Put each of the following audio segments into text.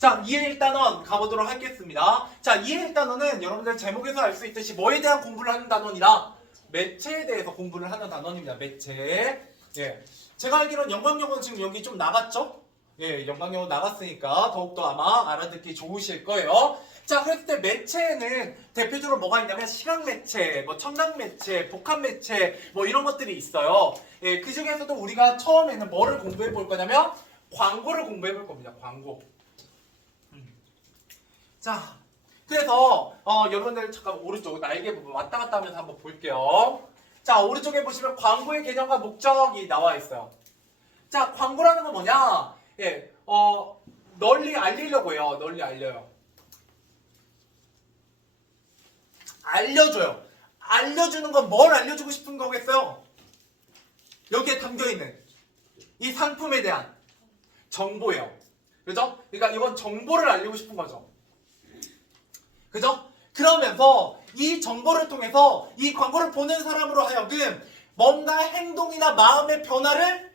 자, 2의 1단원 가보도록 하겠습니다. 자, 2의 1단원은 여러분들 제목에서 알 수 있듯이 뭐에 대한 공부를 하는 단원이라 매체에 대해서 공부를 하는 단원입니다. 매체. 예. 제가 알기로는 영광영어는 지금 여기 좀 나갔죠? 예, 영광영어 나갔으니까 더욱더 아마 알아듣기 좋으실 거예요. 자, 그랬을 때 매체에는 대표적으로 뭐가 있냐면 시각 매체, 뭐 청각 매체, 복합 매체, 뭐 이런 것들이 있어요. 예, 그 중에서도 우리가 처음에는 뭐를 공부해 볼 거냐면 광고를 공부해 볼 겁니다. 광고. 자, 그래서 여러분들 잠깐 오른쪽 날개 부분 왔다 갔다 하면서 한번 볼게요. 자, 오른쪽에 보시면 광고의 개념과 목적이 나와 있어요. 자, 광고라는 건 뭐냐? 예, 널리 알리려고 해요. 널리 알려요. 알려줘요. 알려주는 건 뭘 알려주고 싶은 거겠어요? 여기에 담겨있는 이 상품에 대한 정보예요. 그죠? 그러니까 이건 정보를 알리고 싶은 거죠. 그죠? 그러면서 이 정보를 통해서 이 광고를 보는 사람으로 하여금 뭔가 행동이나 마음의 변화를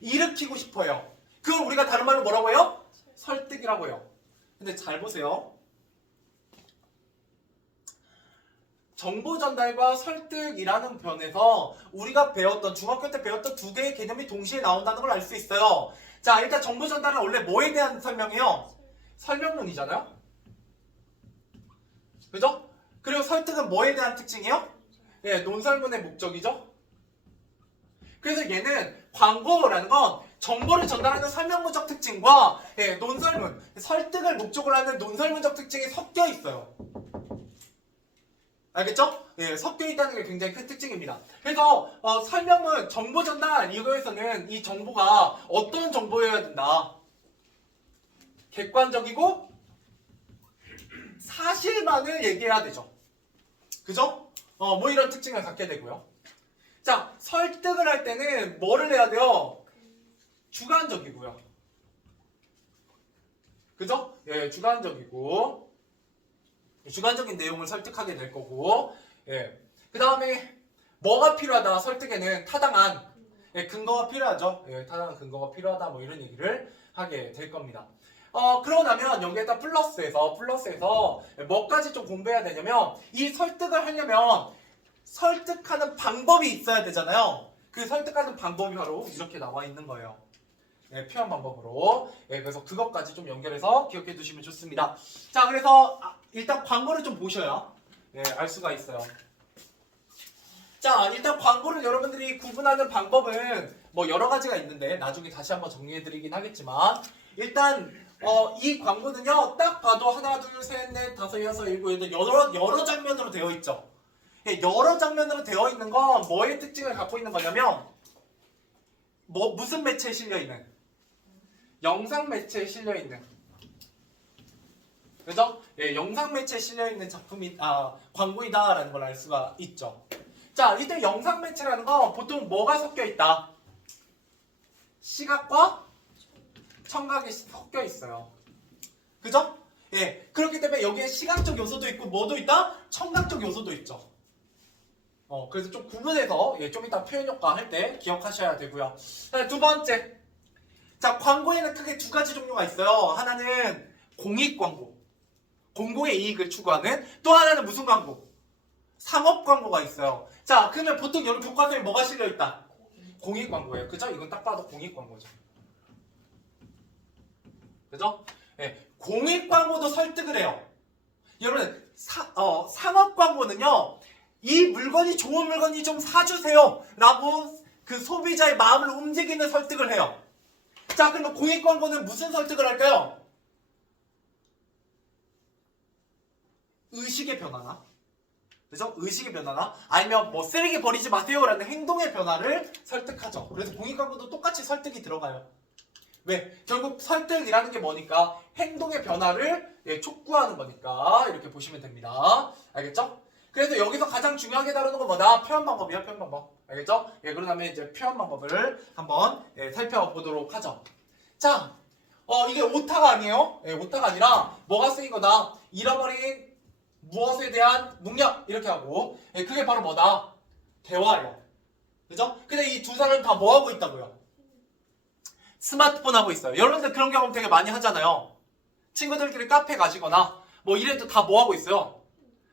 일으키고 싶어요. 그걸 우리가 다른 말로 뭐라고 해요? 설득이라고 해요. 근데 잘 보세요. 정보 전달과 설득이라는 변에서 우리가 배웠던 중학교 때 배웠던 두 개의 개념이 동시에 나온다는 걸 알 수 있어요. 자, 일단 정보 전달은 원래 뭐에 대한 설명이에요? 설명문이잖아요. 그죠? 그리고 설득은 뭐에 대한 특징이에요? 예, 논설문의 목적이죠. 그래서 얘는 광고라는 건 정보를 전달하는 설명문적 특징과 예, 논설문, 설득을 목적으로 하는 논설문적 특징이 섞여 있어요. 알겠죠? 예, 섞여 있다는 게 굉장히 큰 특징입니다. 그래서 설명은 정보 전달 이거에서는 이 정보가 어떤 정보여야 된다. 객관적이고 사실만을 얘기해야 되죠. 그죠? 뭐 이런 특징을 갖게 되고요. 자, 설득을 할 때는 뭐를 해야 돼요? 주관적이고요. 그죠? 예, 주관적이고 주관적인 내용을 설득하게 될 거고, 예. 그 다음에 뭐가 필요하다? 설득에는 타당한 예, 근거가 필요하죠. 예, 타당한 근거가 필요하다. 뭐 이런 얘기를 하게 될 겁니다. 그러고 나면 여기에다 플러스에서 뭐까지 좀 공부해야 되냐면 이 설득을 하려면 설득하는 방법이 있어야 되잖아요. 그 설득하는 방법이 바로 이렇게 나와 있는 거예요. 네, 표현 방법으로. 네, 그래서 그것까지 좀 연결해서 기억해 두시면 좋습니다. 자, 그래서 일단 광고를 좀 보셔야 네, 알 수가 있어요. 자, 일단 광고를 여러분들이 구분하는 방법은 뭐 여러 가지가 있는데 나중에 다시 한번 정리해 드리긴 하겠지만 일단 이 광고는요 딱 봐도 하나, 둘, 셋, 넷, 다섯, 여섯, 일곱, 여덟 여러 장면으로 되어 있죠. 여러 장면으로 되어 있는 건 뭐의 특징을 갖고 있는 거냐면 무슨 매체에 실려 있는? 영상 매체에 실려 있는. 그죠? 예, 영상 매체에 실려 있는 광고이다라는 걸 알 수가 있죠. 자, 이때 영상 매체라는 건 보통 뭐가 섞여 있다? 시각과 청각이 섞여 있어요. 그죠? 예, 그렇기 때문에 여기에 시각적 요소도 있고 뭐도 있다? 청각적 요소도 있죠. 그래서 좀 구분해서 좀 이따 표현 효과 할 때 기억하셔야 되고요. 자, 두 번째. 자, 광고에는 크게 두 가지 종류가 있어요. 하나는 공익 광고. 공공의 이익을 추구하는. 또 하나는 무슨 광고? 상업 광고가 있어요. 자, 그러면 보통 여러분 교과서에 뭐가 실려 있다? 공익 광고예요. 그죠? 이건 딱 봐도 공익 광고죠. 그죠? 네, 공익 광고도 설득을 해요. 여러분, 상업 광고는요. 이 물건이 좋은 물건이 좀 사주세요 라고 그 소비자의 마음을 움직이는 설득을 해요. 자, 그러면 공익 광고는 무슨 설득을 할까요? 의식의 변화나, 그죠? 의식의 변화나 아니면 뭐 쓰레기 버리지 마세요 라는 행동의 변화를 설득하죠. 그래서 공익 광고도 똑같이 설득이 들어가요. 왜? 결국 설득이라는 게 뭐니까 행동의 변화를 촉구하는 거니까 이렇게 보시면 됩니다. 알겠죠? 그래서 여기서 가장 중요하게 다루는 건 뭐다? 표현 방법이야, 표현 방법. 알겠죠? 예, 그러다면 이제 표현 방법을 한번 살펴보도록 하죠. 자, 이게 오타가 아니에요. 예, 오타가 아니라 뭐가 쓰인 거다? 잃어버린 무엇에 대한 능력 이렇게 하고 그게 바로 뭐다? 대화예요. 그죠? 근데 이 두 사람 다 뭐 하고 있다고요? 스마트폰 하고 있어요. 여러분들 그런 경험 되게 많이 하잖아요. 친구들끼리 카페 가시거나 뭐 이래도 다 뭐 하고 있어요?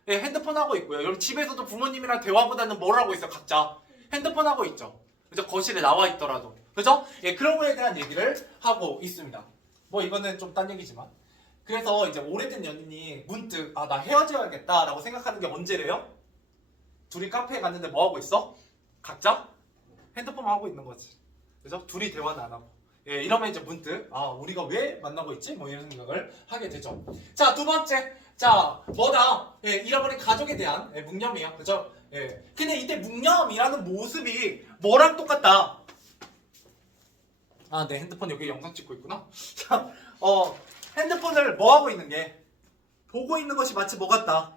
예, 핸드폰 하고 있고요. 여러분 집에서도 부모님이랑 대화보다는 뭘 하고 있어요? 각자 핸드폰 하고 있죠. 그죠? 거실에 나와 있더라도. 그죠? 예, 그런 거에 대한 얘기를 하고 있습니다. 뭐 이거는 좀 딴 얘기지만. 그래서 이제 오래된 연인이 문득 아, 나 헤어져야겠다라고 생각하는 게 언제래요? 둘이 카페에 갔는데 뭐 하고 있어? 각자 핸드폰 하고 있는 거지. 그죠? 둘이 대화는 안 하고. 예, 이러면 이제 문득 아, 우리가 왜 만나고 있지? 뭐 이런 생각을 하게 되죠. 자, 두 번째. 자, 뭐다? 예, 잃어버린 가족에 대한 예, 묵념이야. 그죠? 예. 근데 이때 묵념이라는 모습이 뭐랑 똑같다? 아, 내 핸드폰 여기 영상 찍고 있구나. 자, 핸드폰을 뭐 하고 있는 게 보고 있는 것이 마치 뭐 같다?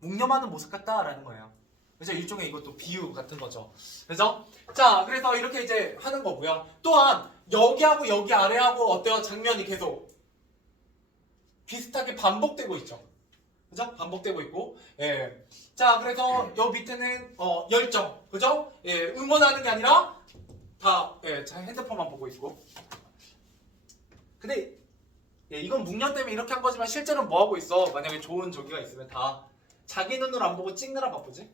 묵념하는 모습 같다라는 거예요. 그래서 일종의 이것도 비유 같은 거죠. 그래서 자, 그래서 이렇게 이제 하는 거고요. 또한 여기하고 여기 아래하고 어때요? 장면이 계속 비슷하게 반복되고 있죠. 그죠? 반복되고 있고. 예. 자, 그래서 요 밑에는 열정. 그죠? 예, 응원하는 게 아니라 다 예, 핸드폰만 보고 있고. 근데 예, 이건 묵념 때문에 이렇게 한 거지만 실제로는 뭐 하고 있어? 만약에 좋은 저기가 있으면 다 자기 눈으로 안 보고 찍느라 바쁘지.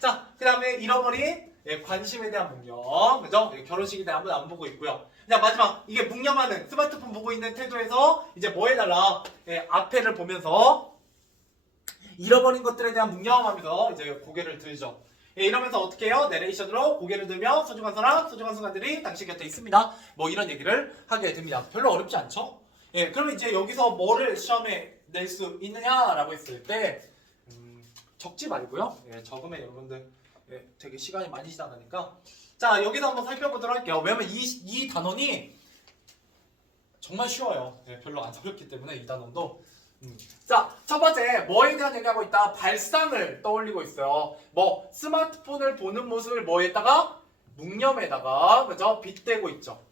자, 그 다음에 잃어버린 예, 관심에 대한 묵념, 그죠? 예, 결혼식에 대한 아무도 안 보고 있고요. 자, 마지막 이게 묵념하는 스마트폰 보고 있는 태도에서 이제 뭐 해달라? 예, 앞에를 보면서 잃어버린 것들에 대한 묵념하면서 이제 고개를 들죠. 예, 이러면서 어떻게 해요? 내레이션으로 고개를 들며 소중한 사람, 소중한 순간들이 당신 곁에 있습니다. 뭐 이런 얘기를 하게 됩니다. 별로 어렵지 않죠? 예, 그러면 이제 여기서 뭐를 시험에 낼 수 있느냐라고 했을 때 적지 말고요. 예, 적으면 여러분들 예, 되게 시간이 많이 지나가니까 자, 여기서 한번 살펴보도록 할게요. 왜냐면 이 단원이 정말 쉬워요. 예, 별로 안 어렵기 때문에 이 단원도 자, 첫 번째 뭐에 대한 얘기하고 있다? 발상을 떠올리고 있어요. 뭐 스마트폰을 보는 모습을 뭐에다가? 묵념에다가 그죠? 빗대고 있죠.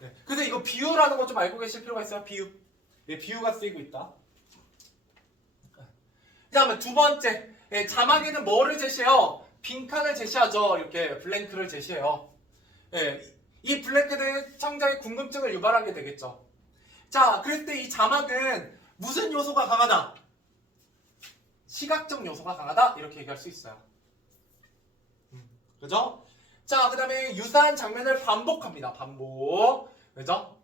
네. 그래서 이거 비유라는 거 좀 알고 계실 필요가 있어요. 비유. 예, 비유가 쓰이고 있다. 그 다음에 두 번째 예, 자막에는 뭐를 제시해요? 빈칸을 제시하죠. 이렇게 블랭크를 제시해요. 예, 이 블랭크는 청자의 궁금증을 유발하게 되겠죠. 자, 그럴 때 이 자막은 무슨 요소가 강하다? 시각적 요소가 강하다? 이렇게 얘기할 수 있어요. 그죠? 자, 그 다음에 유사한 장면을 반복합니다. 반복. 그죠?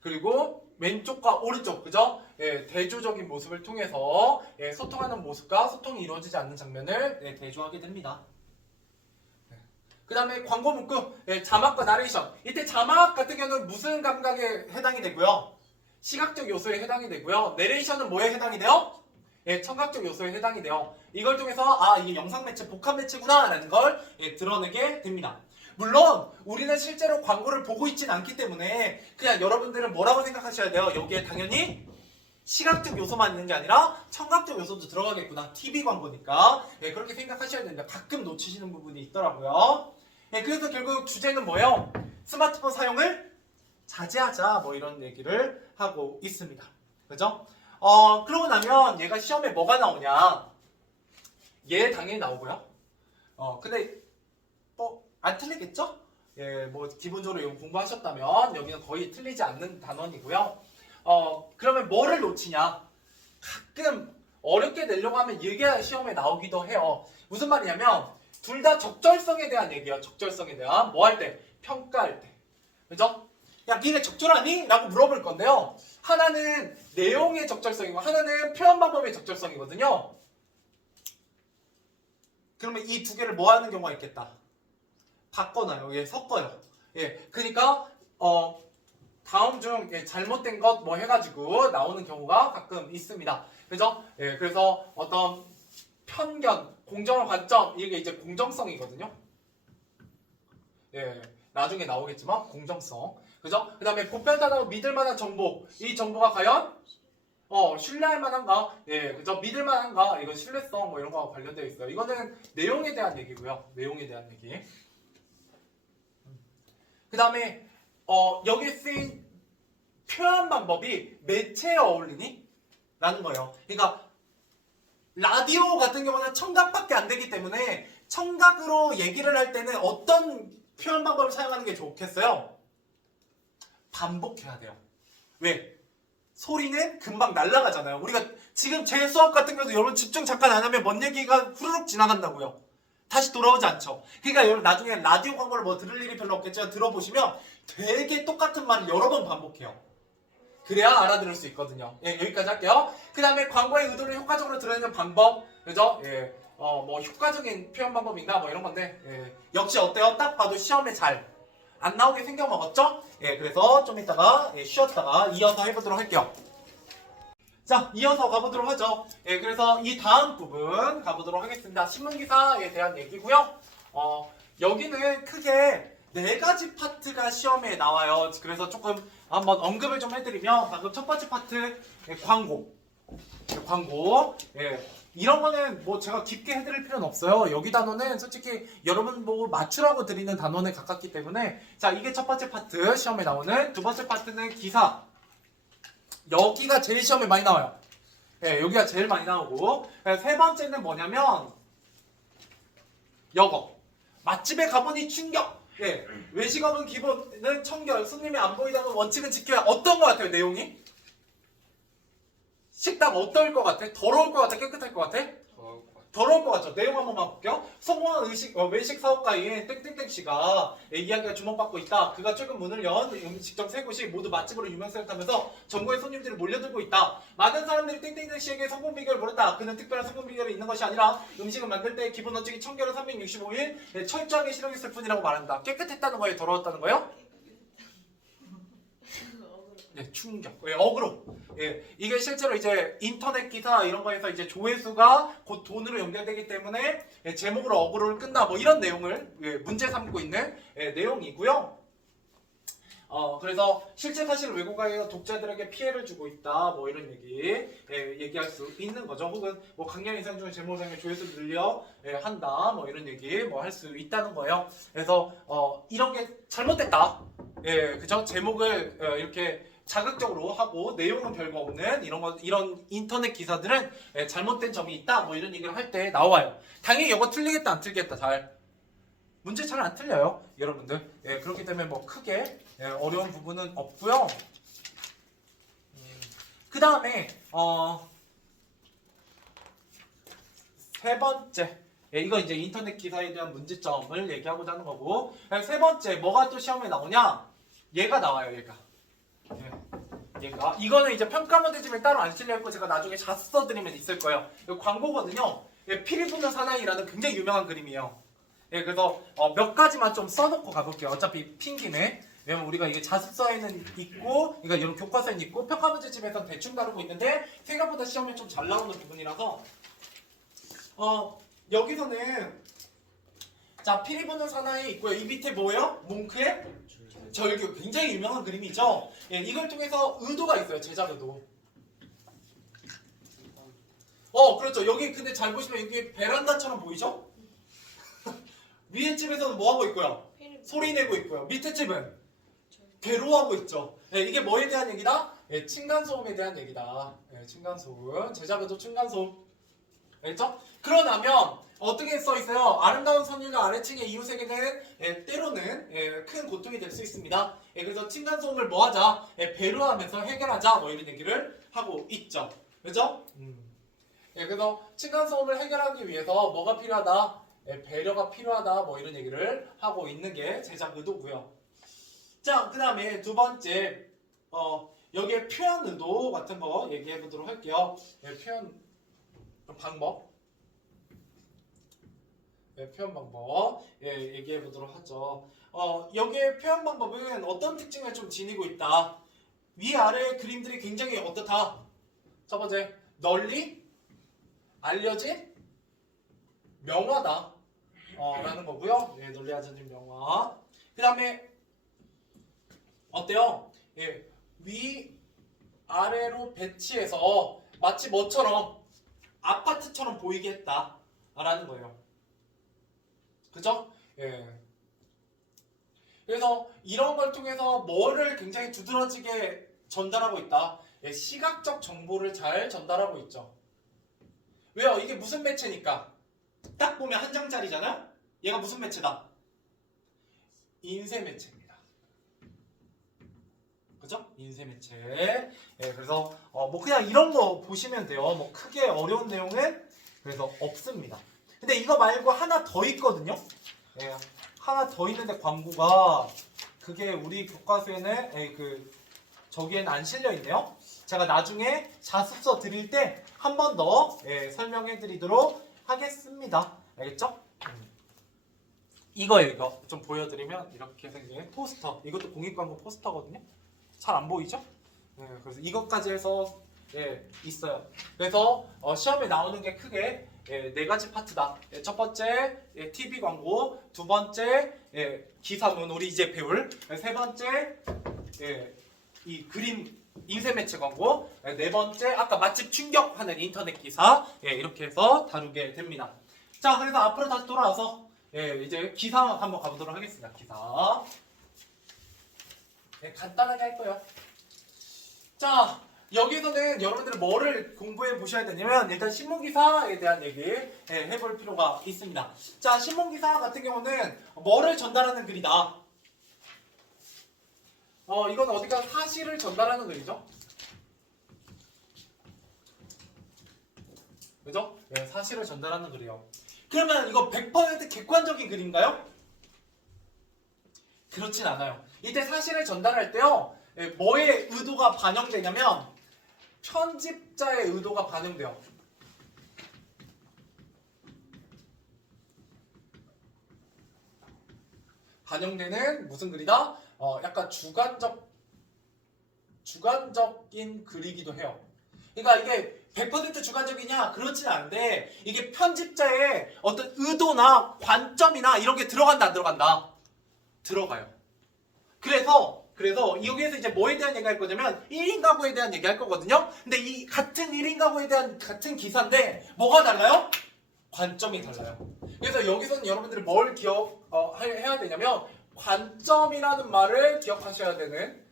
그리고 왼쪽과 오른쪽, 그죠? 예, 대조적인 모습을 통해서 예, 소통하는 모습과 소통이 이루어지지 않는 장면을 예, 대조하게 됩니다. 그 다음에 광고 문구, 예, 자막과 나레이션. 이때 자막 같은 경우는 무슨 감각에 해당이 되고요? 시각적 요소에 해당이 되고요. 내레이션은 뭐에 해당이 돼요? 예, 청각적 요소에 해당이 돼요. 이걸 통해서 아, 이게 영상 매체, 복합 매체구나 라는 걸 예, 드러내게 됩니다. 물론 우리는 실제로 광고를 보고 있진 않기 때문에 그냥 여러분들은 뭐라고 생각하셔야 돼요? 여기에 당연히 시각적 요소만 있는 게 아니라 청각적 요소도 들어가겠구나. TV 광고니까. 예, 그렇게 생각하셔야 됩니다. 가끔 놓치시는 부분이 있더라고요. 예, 그래서 결국 주제는 뭐예요? 스마트폰 사용을 자제하자. 뭐 이런 얘기를 하고 있습니다. 그죠? 그러고 나면 얘가 시험에 뭐가 나오냐? 얘 당연히 나오고요. 근데 뭐 안 틀리겠죠? 예, 뭐 기본적으로 이거 공부하셨다면 여기는 거의 틀리지 않는 단원이고요. 그러면 뭐를 놓치냐? 가끔 어렵게 내려고 하면 이게 시험에 나오기도 해요. 무슨 말이냐면 둘 다 적절성에 대한 얘기예요. 적절성에 대한 뭐 할 때? 평가할 때. 그죠? 야, 니네 적절하니? 라고 물어볼 건데요. 하나는 내용의 적절성이고 하나는 표현 방법의 적절성이거든요. 그러면 이 두 개를 뭐 하는 경우가 있겠다? 바꿔놔요. 예, 섞어요. 예, 그러니까 다음 중 예, 잘못된 것 뭐 해가지고 나오는 경우가 가끔 있습니다. 그죠? 예, 그래서 어떤 편견, 공정한 관점 이게 이제 공정성이거든요. 예, 나중에 나오겠지만 공정성. 그죠? 그 다음에 보편하다고 믿을 만한 정보. 이 정보가 과연 신뢰할 만한가? 예, 그죠? 믿을 만한가? 이거 신뢰성 뭐 이런 거와 관련되어 있어요. 이거는 내용에 대한 얘기고요. 내용에 대한 얘기. 그 다음에 여기 쓰인 표현 방법이 매체에 어울리니? 라는 거예요. 그러니까 라디오 같은 경우는 청각밖에 안 되기 때문에 청각으로 얘기를 할 때는 어떤 표현 방법을 사용하는 게 좋겠어요? 반복해야 돼요. 왜? 소리는 금방 날아가잖아요. 우리가 지금 제 수업 같은 경우도 여러분 집중 잠깐 안 하면 뭔 얘기가 후루룩 지나간다고요. 다시 돌아오지 않죠. 그러니까 여러분 나중에 라디오 광고를 뭐 들을 일이 별로 없겠지만 들어보시면 되게 똑같은 말을 여러 번 반복해요. 그래야 알아들을 수 있거든요. 예, 여기까지 할게요. 그 다음에 광고의 의도를 효과적으로 드러내는 방법, 그죠? 예, 뭐 효과적인 표현 방법인가 뭐 이런 건데, 예, 역시 어때요? 딱 봐도 시험에 잘 안 나오게 생겨 먹었죠? 예, 그래서 좀 이따가 쉬었다가 이어서 해보도록 할게요. 자, 이어서 가보도록 하죠. 예, 그래서 이 다음 부분 가보도록 하겠습니다. 신문기사에 대한 얘기고요. 여기는 크게 4가지 파트가 시험에 나와요. 그래서 조금 한번 언급을 좀 해드리면 방금 첫 번째 파트 광고. 예, 이런 거는 뭐 제가 깊게 해드릴 필요는 없어요. 여기 단어는 솔직히 여러분 보고 맞추라고 드리는 단원에 가깝기 때문에 자, 이게 첫 번째 파트 시험에 나오는 두 번째 파트는 기사. 여기가 제일 시험에 많이 나와요. 예, 여기가 제일 많이 나오고 세 번째는 뭐냐면 여거. 맛집에 가보니 충격. 예, 외식업은 기본은 청결, 손님이 안 보이다면 원칙은 지켜야. 어떤 것 같아요, 내용이? 식당 어떨 것 같아? 더러울 것 같아? 깨끗할 것 같아? 더러울 것 같죠? 내용 한 번만 볼게요. 성공한 외식 사업가인 땡땡땡 씨가 이야기가 주목받고 있다. 그가 최근 문을 연 음식점 3곳이 모두 맛집으로 유명세였다면서 전국의 손님들이 몰려들고 있다. 많은 사람들이 땡땡땡 씨에게 성공 비결을 물었다. 그는 특별한 성공 비결이 있는 것이 아니라 음식을 만들 때 기본 원칙이 청결은 365일 철저하게 실행했을 뿐이라고 말한다. 깨끗했다는 거예요? 더러웠다는 거예요? 네, 충격. 예, 어그로. 예, 이게 실제로 이제 인터넷 기사 이런 거에서 이제 조회수가 곧 돈으로 연결되기 때문에 제목으로 어그로를 끈다. 뭐 이런 내용을 문제 삼고 있는 내용이고요. 그래서 실제 사실을 왜곡하여 독자들에게 피해를 주고 있다. 뭐 이런 얘기할 수 있는 거죠. 혹은 뭐 강연 인상 중에 제목상의 조회수를 늘려 한다. 뭐 이런 얘기 뭐 할 수 있다는 거예요. 그래서 이런 게 잘못됐다. 예, 그죠? 제목을 이렇게 자극적으로 하고 내용은 별거 없는 이런 인터넷 기사들은 잘못된 점이 있다. 뭐 이런 얘기를 할 때 나와요. 당연히 이거 틀리겠다 안 틀리겠다 잘. 문제 잘 안 틀려요, 여러분들. 예, 그렇기 때문에 뭐 크게 어려운 부분은 없고요. 그 다음에 세 번째. 예, 이거 이제 인터넷 기사에 대한 문제점을 얘기하고자 하는 거고. 세 번째 뭐가 또 시험에 나오냐? 얘가 나와요, 얘가. 얘가. 이거는 이제 평가 문제집에 따로 안 실려 있고 제가 나중에 자수 써드리면 있을 거예요. 이거 광고거든요. 피리 부는 사나이라는 굉장히 유명한 그림이에요. 예, 그래서 몇 가지만 좀 써놓고 가볼게요. 어차피 핀 김에. 왜냐면 우리가 이게 자습서에는 있고, 그러니까 이런 교과서에는 있고, 평가 문제집에서는 대충 다루고 있는데 생각보다 시험에 좀 잘 나오는 부분이라서 여기서는 자, 피리 부는 사나이 있고요. 이 밑에 뭐예요? 몽크의 절규. 굉장히 유명한 그림이죠. 예, 이걸 통해서 의도가 있어요. 제작 의도. 그렇죠. 여기 근데 잘 보시면 여기 베란다처럼 보이죠? 위에 집에서는 뭐 하고 있고요? 소리 내고 있고요. 밑에 집은 괴로워하고 있죠. 예, 이게 뭐에 대한 얘기다? 예, 층간소음에 대한 얘기다. 예, 층간소음. 제작 의도 층간소음. 알겠죠? 그러나면 어떻게 써 있어요? 아름다운 선율과 아래층의 이웃에게는 때로는 큰 고통이 될 수 있습니다. 그래서 층간소음을 뭐 하자? 배려하면서 해결하자. 뭐 이런 얘기를 하고 있죠. 그죠? 그래서 층간소음을 해결하기 위해서 뭐가 필요하다? 배려가 필요하다. 뭐 이런 얘기를 하고 있는 게 제작 의도고요. 자, 그 다음에 두 번째 여기에 표현 의도 같은 거 얘기해 보도록 할게요. 표현 방법. 표현 방법 얘기해 보도록 하죠. 여기에 표현 방법은 어떤 특징을 좀 지니고 있다. 위아래 그림들이 굉장히 어떻다. 첫 번째, 널리 알려진 명화다. 라는 거고요. 널리 알려진 명화. 그 다음에 어때요? 위아래로 배치해서 마치 뭐처럼 아파트처럼 보이게 했다. 라는 거예요. 그죠? 그래서 이런 걸 통해서 뭐를 굉장히 두드러지게 전달하고 있다. 시각적 정보를 잘 전달하고 있죠. 왜요? 이게 무슨 매체니까? 딱 보면 한 장짜리잖아? 얘가 무슨 매체다? 인쇄 매체입니다. 인쇄 매체. 예, 그래서 뭐 그냥 이런 거 보시면 돼요. 뭐 크게 어려운 내용은 그래서 없습니다. 근데 이거 말고 하나 더 있거든요. 예, 하나 더 있는데 광고가 그게 우리 교과서에는 저기에는 안 실려 있네요. 제가 나중에 자습서 드릴 때 한 번 더 설명해 드리도록 하겠습니다. 알겠죠? 이거 좀 보여드리면 이렇게 생긴 포스터. 이것도 공익광고 포스터거든요. 잘 안 보이죠? 그래서 이것까지 해서 있어요. 그래서 시험에 나오는 게 크게 네 가지 파트다. 첫 번째 TV 광고, 두 번째 기사문 우리 이제 배울, 세 번째 이 그림 인쇄 매체 광고, 네 번째 아까 맛집 충격하는 인터넷 기사, 이렇게 해서 다루게 됩니다. 자, 그래서 앞으로 다시 돌아와서 이제 기사 한번 가보도록 하겠습니다. 기사. 간단하게 할 거예요. 자, 여기서는 여러분들이 뭐를 공부해 보셔야 되냐면 일단 신문기사에 대한 얘기 해볼 필요가 있습니다. 자, 신문기사 같은 경우는 뭐를 전달하는 글이다. 이건 어디가 사실을 전달하는 글이죠. 그죠? 사실을 전달하는 글이에요. 그러면 이거 100% 객관적인 글인가요? 그렇진 않아요. 이때 사실을 전달할 때요, 뭐의 의도가 반영되냐면 편집자의 의도가 반영돼요. 반영되는 무슨 글이다? 약간 주관적인 글이기도 해요. 그러니까 이게 100% 주관적이냐? 그렇진 않은데 이게 편집자의 어떤 의도나 관점이나 이런 게 들어간다 안 들어간다? 들어가요. 그래서 여기에서 이제 뭐에 대한 얘기 할 거냐면 1인 가구에 대한 얘기 할 거거든요. 근데 이 같은 1인 가구에 대한 같은 기사인데 뭐가 달라요? 관점이 달라요. 그래서 여기서는 여러분들이 뭘 해야 되냐면 관점이라는 말을 기억하셔야 되는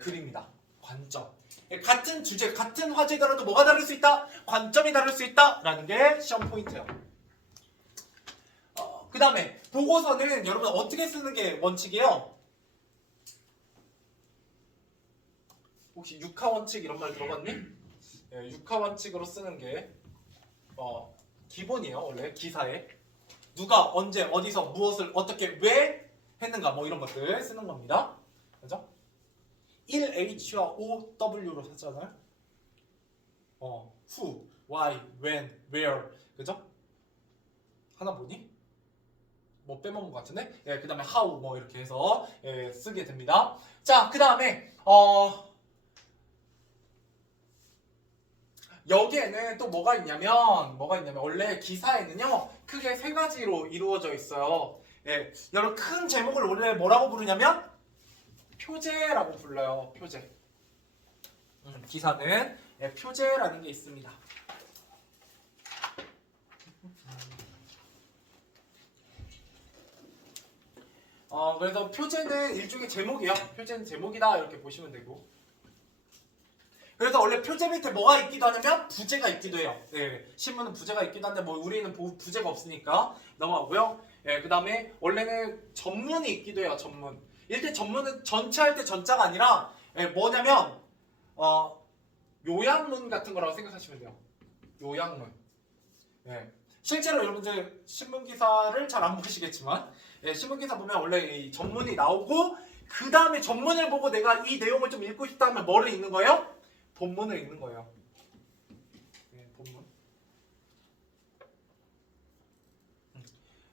글입니다. 관점. 같은 주제, 같은 화제더라도 뭐가 다를 수 있다? 관점이 다를 수 있다 라는 게 시험 포인트예요. 그 다음에 보고서는 여러분 어떻게 쓰는 게 원칙이에요? 혹시 육하 원칙 이런 말 들어봤니? 육하 원칙으로 쓰는 게 기본이에요. 원래 기사에 누가 언제 어디서 무엇을 어떻게 왜 했는가 뭐 이런 것들 쓰는 겁니다. 그죠? 1H와 5W로 썼잖아요. who, why, when, where. 그죠? 하나 보니? 뭐 빼먹은 것 같은데? 그 다음에 how 뭐 이렇게 해서 쓰게 됩니다. 자, 그 다음에 여기에는 또 뭐가 있냐면 원래 기사에는요 크게 세 가지로 이루어져 있어요. 여러분 큰 제목을 원래 뭐라고 부르냐면 표제라고 불러요. 표제. 기사는 표제라는 게 있습니다. 그래서 표제는 일종의 제목이에요. 표제는 제목이다 이렇게 보시면 되고. 그래서 원래 표제 밑에 뭐가 있기도 하냐면 부제가 있기도 해요. 신문은 부제가 있기도 한데 뭐 우리는 부제가 없으니까 넘어가고요. 그 다음에 원래는 전문이 있기도 해요. 전문. 이때 전문은 전체 할 때 전자가 아니라 뭐냐면 요약문 같은 거라고 생각하시면 돼요. 요약문. 실제로 여러분들 신문 기사를 잘 안 보시겠지만 신문 기사 보면 원래 이 전문이 나오고 그 다음에 전문을 보고 내가 이 내용을 좀 읽고 싶다 하면 뭐를 읽는 거예요? 본문을 읽는 거예요. 본문.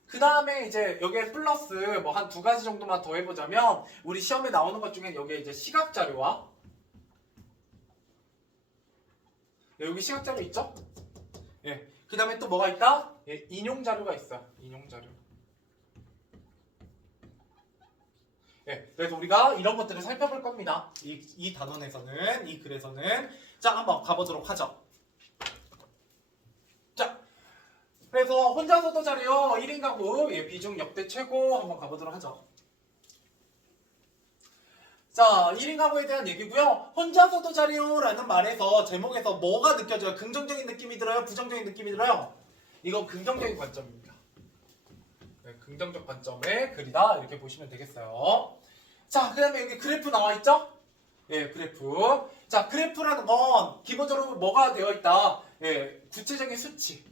그 다음에 이제 여기에 플러스 뭐 한 두 가지 정도만 더 해보자면 우리 시험에 나오는 것 중에 여기에 이제 시각 자료와 여기 시각 자료 있죠? 그 다음에 또 뭐가 있다? 인용 자료가 있어. 인용 자료. 그래서 우리가 이런 것들을 살펴볼 겁니다. 이 단원에서는, 이 글에서는. 자, 한번 가보도록 하죠. 자, 그래서 혼자서도 자료 1인 가구 비중 역대 최고 한번 가보도록 하죠. 자, 1인 가구에 대한 얘기고요. 혼자서도 자료라는 말에서 제목에서 뭐가 느껴져요? 긍정적인 느낌이 들어요? 부정적인 느낌이 들어요? 이건 긍정적인 관점입니다. 긍정적 관점의 글이다 이렇게 보시면 되겠어요. 자, 그 다음에 여기 그래프 나와 있죠? 예, 그래프. 자, 그래프라는 건 기본적으로 뭐가 되어 있다? 예, 구체적인 수치를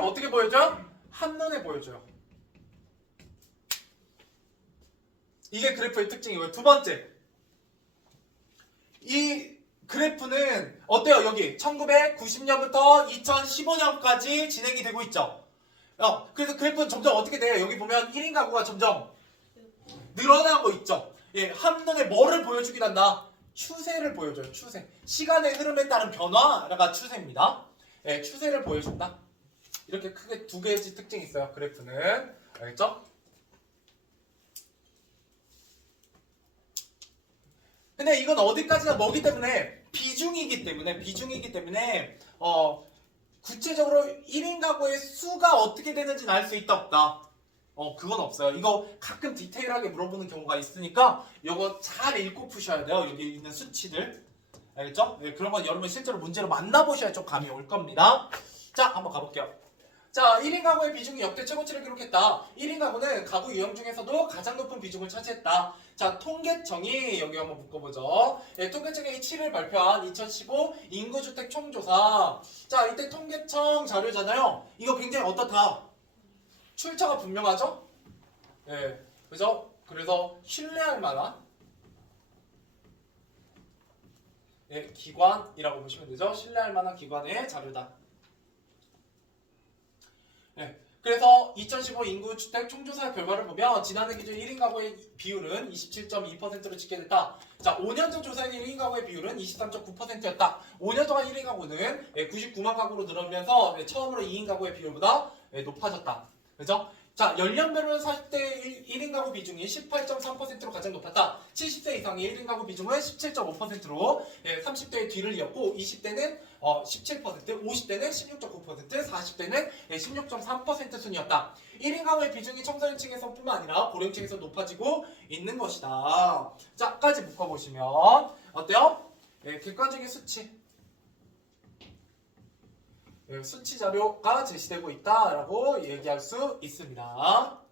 어떻게 보여줘요? 한눈에 보여줘요. 이게 그래프의 특징이고요. 두 번째, 이 그래프는 어때요? 여기 1990년부터 2015년까지 진행이 되고 있죠. 그래서 그래프는 점점 어떻게 돼요? 여기 보면 1인 가구가 점점 늘어나고 있죠. 예, 한눈에 뭐를 보여주긴 한다? 추세를 보여줘요. 추세. 시간의 흐름에 따른 변화가 추세입니다. 예, 추세를 보여준다. 이렇게 크게 두 개의 특징이 있어요. 그래프는. 알겠죠? 근데 이건 어디까지나 뭐기 때문에 비중이기 때문에 구체적으로 1인 가구의 수가 어떻게 되는지는 알 수 있다 없다. 그건 없어요. 이거 가끔 디테일하게 물어보는 경우가 있으니까 이거 잘 읽고 푸셔야 돼요. 여기 있는 수치들. 알겠죠? 네, 그런 건 여러분 실제로 문제로 만나보셔야 좀 감이 올 겁니다. 자, 한번 가볼게요. 자, 1인 가구의 비중이 역대 최고치를 기록했다. 1인 가구는 가구 유형 중에서도 가장 높은 비중을 차지했다. 자, 통계청이 여기 한번 묶어보죠. 예, 통계청이 7일 발표한 2015 인구주택 총조사. 자, 이때 통계청 자료잖아요. 이거 굉장히 어떻다? 출처가 분명하죠? 예, 그죠? 그래서 신뢰할 만한 예, 기관이라고 보시면 되죠. 신뢰할 만한 기관의 자료다. 네. 그래서 2015 인구주택 총조사 결과를 보면 지난해 기준 1인 가구의 비율은 27.2%로 집계됐다. 자, 5년 전 조사한 1인 가구의 비율은 23.9%였다. 5년 동안 1인 가구는 99만 가구로 늘어나면서 처음으로 2인 가구의 비율보다 높아졌다. 그죠? 자, 연령별로는 40대 1인 가구 비중이 18.3%로 가장 높았다. 70세 이상의 1인 가구 비중은 17.5%로 30대의 뒤를 이었고 20대는 17%, 50대는 16.9%, 40대는 16.3% 순이었다. 1인 가구의 비중이 청소년층에서뿐만 아니라 고령층에서 높아지고 있는 것이다. 자, 까지 묶어보시면 어때요? 객관적인 수치. 수치 자료가 제시되고 있다라고 얘기할 수 있습니다.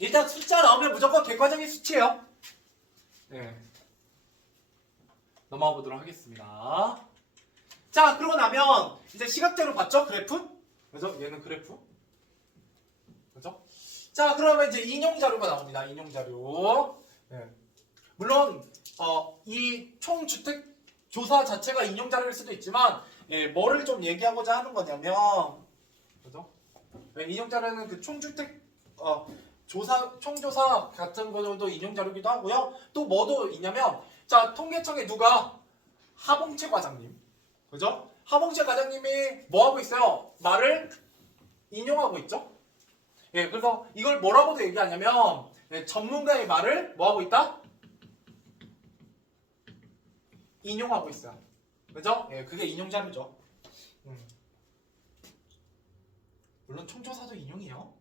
일단 숫자 나오면 무조건 객관적인 수치예요. 네. 넘어가 보도록 하겠습니다. 자, 그러고 나면 이제 시각적으로 봤죠? 그래프? 그죠? 얘는 그래프. 그죠? 자, 그러면 이제 인용 자료가 나옵니다. 인용 자료. 네. 물론 이 총주택 조사 자체가 인용 자료일 수도 있지만 뭐를 좀 얘기하고자 하는 거냐면 그죠? 인용 자료는 그 총주택 총조사 같은 거도 인용 자료기도 하고요. 또 뭐도 있냐면 자, 통계청에 누가 하봉채 과장님. 그죠? 하봉채 과장님이 뭐 하고 있어요? 말을 인용하고 있죠? 예, 그래서 이걸 뭐라고도 얘기하냐면 전문가의 말을 뭐 하고 있다? 인용하고 있어요. 그죠? 예, 그게 인용 자료죠. 물론 총조사도 인용이에요.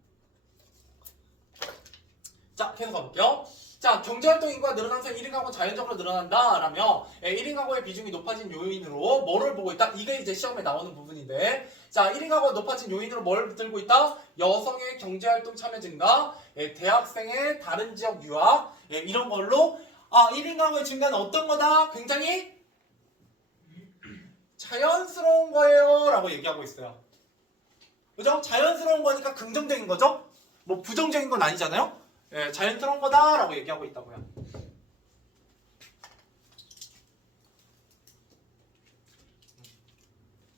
자, 계속 가볼게요. 자, 경제활동 인구가 늘어나면서 1인 가구가 자연적으로 늘어난다 라며 1인 가구의 비중이 높아진 요인으로 뭐를 보고 있다? 이게 이제 시험에 나오는 부분인데 자, 1인 가구가 높아진 요인으로 뭘 들고 있다? 여성의 경제활동 참여 증가, 대학생의 다른 지역 유학 이런 걸로 1인 가구의 증가는 어떤 거다? 굉장히 자연스러운 거예요 라고 얘기하고 있어요. 그죠? 자연스러운 거니까 긍정적인 거죠? 뭐 부정적인 건 아니잖아요? 자연스러운 거다 라고 얘기하고 있다고요.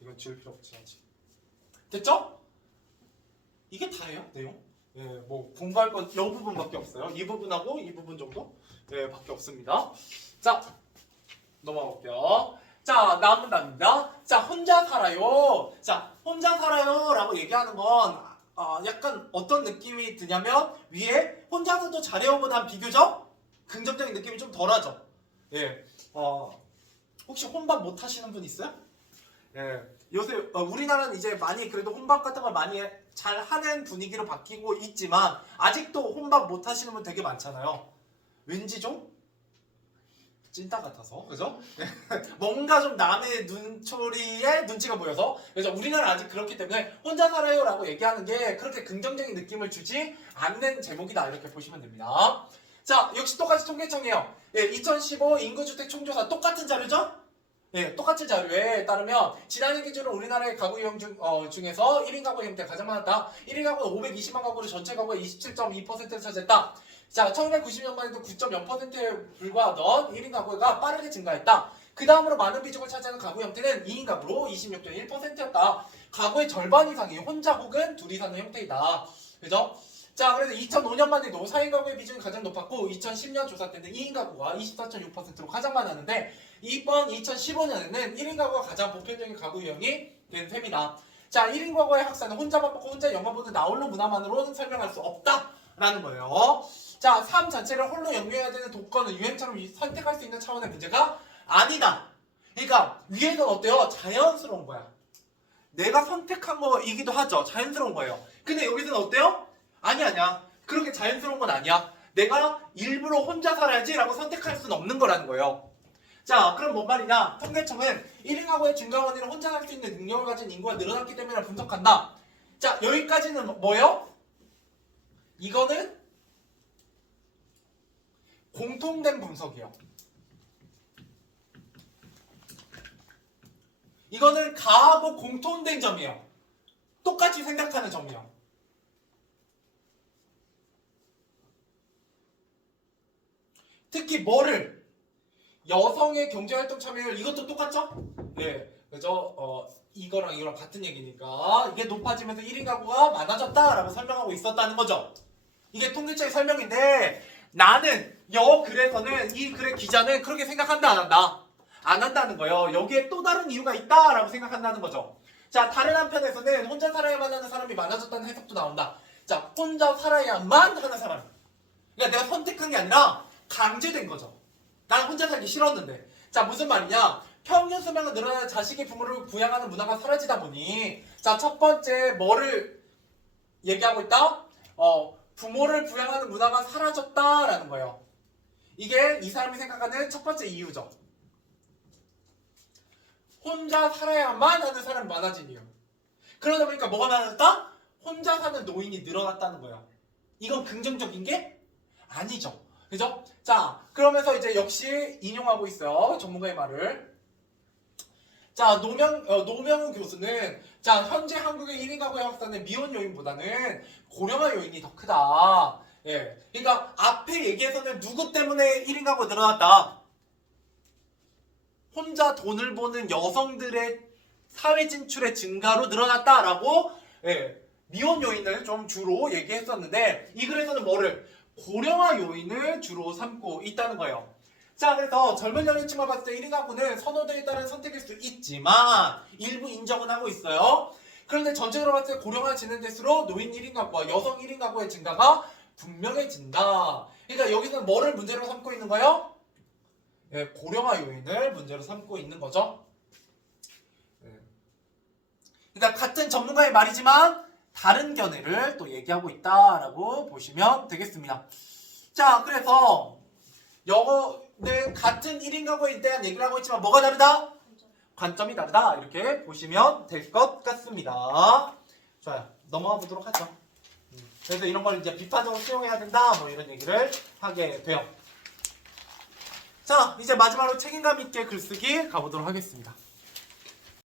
이건 지울 필요 없지 아직. 됐죠? 이게 다예요 내용. 뭐 공부할 건 이 부분밖에 없어요. 이 부분하고 이 부분 정도 밖에 없습니다. 자, 넘어가 볼게요. 자, 다음 문답입니다. 자, 혼자 살아요. 자, 혼자 살아요 라고 얘기하는 건 약간 어떤 느낌이 드냐면 위에 혼자서도 잘해요보단 비교적 긍정적인 느낌이 좀 덜하죠. 예, 혹시 혼밥 못 하시는 분 있어요? 예, 요새 우리나라는 이제 많이 그래도 혼밥 같은 걸 많이 잘 하는 분위기로 바뀌고 있지만 아직도 혼밥 못 하시는 분 되게 많잖아요. 왠지 좀 찐따 같아서 그죠? 뭔가 좀 남의 눈초리에 눈치가 보여서 그래서 우리나라 아직 그렇기 때문에 혼자 살아요 라고 얘기하는 게 그렇게 긍정적인 느낌을 주지 않는 제목이다 이렇게 보시면 됩니다. 자 역시 똑같이 통계청이에요. 예, 2015 인구주택 총조사 똑같은 자료죠? 예, 똑같은 자료에 따르면 지난해 기준으로 우리나라의 가구 유형 중에서 1인 가구 형태 가장 많았다. 1인 가구는 520만 가구로 전체 가구의 27.2%를 차지했다. 자, 1990년만 해도 9.0%에 불과하던 1인 가구가 빠르게 증가했다. 그 다음으로 많은 비중을 차지하는 가구 형태는 2인 가구로 26.1%였다. 가구의 절반 이상이 혼자 혹은 둘이 사는 형태이다. 그죠? 자, 그래서 2005년만 해도 4인 가구의 비중이 가장 높았고 2010년 조사 때는 2인 가구가 24.6%로 가장 많았는데 이번 2015년에는 1인 가구가 가장 보편적인 가구 유형이 된 셈이다. 자, 1인 가구의 학사는 혼자 밥 먹고 혼자 영화 보는 나홀로 문화만으로는 설명할 수 없다라는 거예요. 자, 삶 자체를 홀로 영위해야 되는 독거는 유행처럼 선택할 수 있는 차원의 문제가 아니다. 그러니까 위에는 어때요? 자연스러운 거야. 내가 선택한 거이기도 하죠. 자연스러운 거예요. 근데 여기서는 어때요? 아니야. 그렇게 자연스러운 건 아니야. 내가 일부러 혼자 살아야지 라고 선택할 수는 없는 거라는 거예요. 자, 그럼 뭔 말이냐? 통계청은 1인 가구의 증가 원인은 혼자 살 수 있는 능력을 가진 인구가 늘어났기 때문에 분석한다. 자, 여기까지는 뭐예요? 이거는 공통된 분석이에요. 이거는 가하고 공통된 점이에요. 똑같이 생각하는 점이에요. 특히 뭐를? 여성의 경제활동 참여율 이것도 똑같죠? 네, 그죠? 이거랑 같은 얘기니까 이게 높아지면서 1인 가구가 많아졌다라고 설명하고 있었다는 거죠. 이게 통계청의 설명인데 나는 글에서는 이 글의 기자는 그렇게 생각한다 안 한다? 안 한다는 거예요. 여기에 또 다른 이유가 있다라고 생각한다는 거죠. 자, 다른 한편에서는 혼자 살아야만 하는 사람이 많아졌다는 해석도 나온다. 자, 혼자 살아야만 하는 사람. 그러니까 내가 선택한 게 아니라 강제된 거죠. 난 혼자 살기 싫었는데. 자, 무슨 말이냐? 평균 수명은 늘어나는 자식이 부모를 부양하는 문화가 사라지다 보니 자, 첫 번째 뭐를 얘기하고 있다? 부모를 부양하는 문화가 사라졌다라는 거예요. 이게 이 사람이 생각하는 첫 번째 이유죠. 혼자 살아야만 하는 사람이 많아진 이유. 그러다 보니까 뭐가 많아졌다? 혼자 사는 노인이 늘어났다는 거예요. 이건 긍정적인 게 아니죠. 그죠? 자, 그러면서 이제 역시 인용하고 있어요. 전문가의 말을. 자, 노명훈 교수는 자, 현재 한국의 1인 가구의 확산은 미혼 요인보다는 고령화 요인이 더 크다. 예. 그러니까 앞에 얘기에서는 누구 때문에 1인 가구가 늘어났다? 혼자 돈을 버는 여성들의 사회 진출의 증가로 늘어났다라고 미혼 요인을 좀 주로 얘기했었는데 이 글에서는 뭐를? 고령화 요인을 주로 삼고 있다는 거예요. 자, 그래서 젊은 연령층만 봤을 때 1인 가구는 선호도에 따른 선택일 수 있지만 일부 인정은 하고 있어요. 그런데 전체적으로 봤을 때 고령화 진행될수록 노인 1인 가구와 여성 1인 가구의 증가가 분명해진다. 그러니까 여기서는 뭐를 문제로 삼고 있는 거예요? 고령화 요인을 문제로 삼고 있는 거죠. 그러니까 같은 전문가의 말이지만 다른 견해를 또 얘기하고 있다라고 보시면 되겠습니다. 자, 그래서 이거는 같은 1인 가구에 대한 얘기를 하고 있지만 뭐가 다르다? 관점이 다르다. 이렇게 보시면 될 것 같습니다. 좋아요. 넘어가 보도록 하죠. 그래서 이런 걸 이제 비판적으로 수용해야 된다. 뭐 이런 얘기를 하게 돼요. 자, 이제 마지막으로 책임감 있게 글쓰기 가보도록 하겠습니다.